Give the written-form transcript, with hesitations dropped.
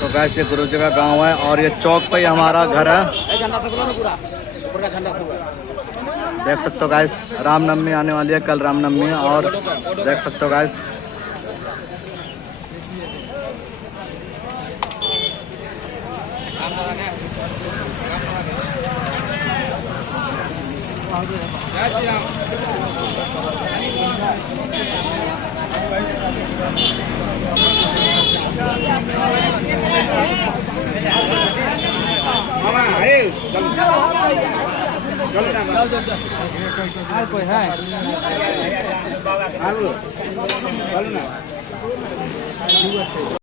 तो गाइस ये गुरुजी का गांव है और ये चौक पे ही हमारा घर है। देख सकते हो गाइस, रामनवमी आने वाली है, कल रामनवमी है और देख सकते हो गाइस कोई है